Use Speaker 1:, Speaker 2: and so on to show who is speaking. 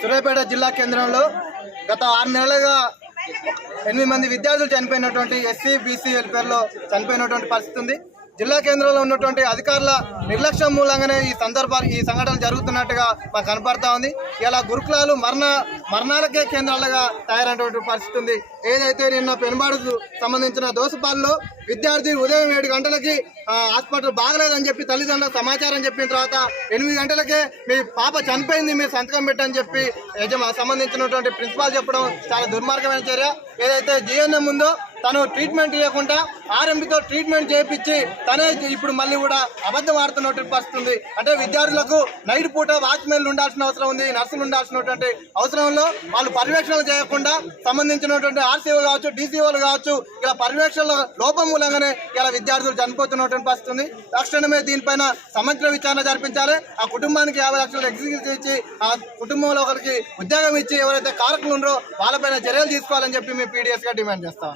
Speaker 1: సూర్యాపేట జిల్లా కేంద్రంలో గత ఆరు నెలలుగా ఎనిమిది మంది విద్యార్థులు చనిపోయినటువంటి ఎస్సీ బీసీ వెల్ఫేర్లో చనిపోయినటువంటి పరిస్థితి ఉంది. జిల్లా కేంద్రంలో ఉన్నటువంటి అధికారుల నిర్లక్ష్యం మూలంగానే ఈ సందర్భాలు ఈ సంఘటనలు జరుగుతున్నట్టుగా మాకు కనపడతా ఉంది. ఇలా గురుకులాలు మరణ మరణాలకే కేంద్రాలుగా తయారైనటువంటి పరిస్థితి ఉంది. ఏదైతే నిన్న పెనుబాడుకు సంబంధించిన దోసపాల్లో విద్యార్థి ఉదయం ఏడు గంటలకి హాస్పిటల్ బాగలేదని చెప్పి తల్లిదండ్రులకు సమాచారం చెప్పిన తర్వాత ఎనిమిది గంటలకే మీ పాప చనిపోయింది మీరు సంతకం పెట్టని చెప్పి యజమా సంబంధించినటువంటి ప్రిన్సిపాల్ చెప్పడం చాలా దుర్మార్గమైన చర్య. ఏదైతే జిఎన్ఎం ఉందో తను ట్రీట్మెంట్ ఇవ్వకుండా ఆర్ఎంపీతో ట్రీట్మెంట్ చేయించి తనే ఇప్పుడు మళ్ళీ కూడా అబద్ధం ఆడుతున్నట్టు పరిస్థితుంది. అంటే విద్యార్థులకు నైట్ పూట వాచ్మెన్లు ఉండాల్సిన అవసరం ఉంది నర్సులు ఉండాల్సినటువంటి అవసరంలో వాళ్ళు పర్యవేక్షణ చేయకుండా సంబంధించినటువంటి ఆర్సీఓ కావచ్చు డీసీఓలు కావచ్చు ఇలా పర్యవేక్షణ లోపం మూలంగానే ఇలా విద్యార్థులు చనిపోతున్నటువంటి పరిస్థితుంది. తక్షణమే దీనిపైన సమగ్ర విచారణ జరిపించాలి. ఆ కుటుంబానికి యాభై లక్షలు ఎగ్జిక్యూటివ్ ఇచ్చి ఆ కుటుంబంలో ఒకరికి ఉద్యోగం ఇచ్చి ఎవరైతే కారకులు ఉన్నారో వాళ్ళపైన చర్యలు తీసుకోవాలని చెప్పి మేము పీడిఎస్గా డిమాండ్ చేస్తాం.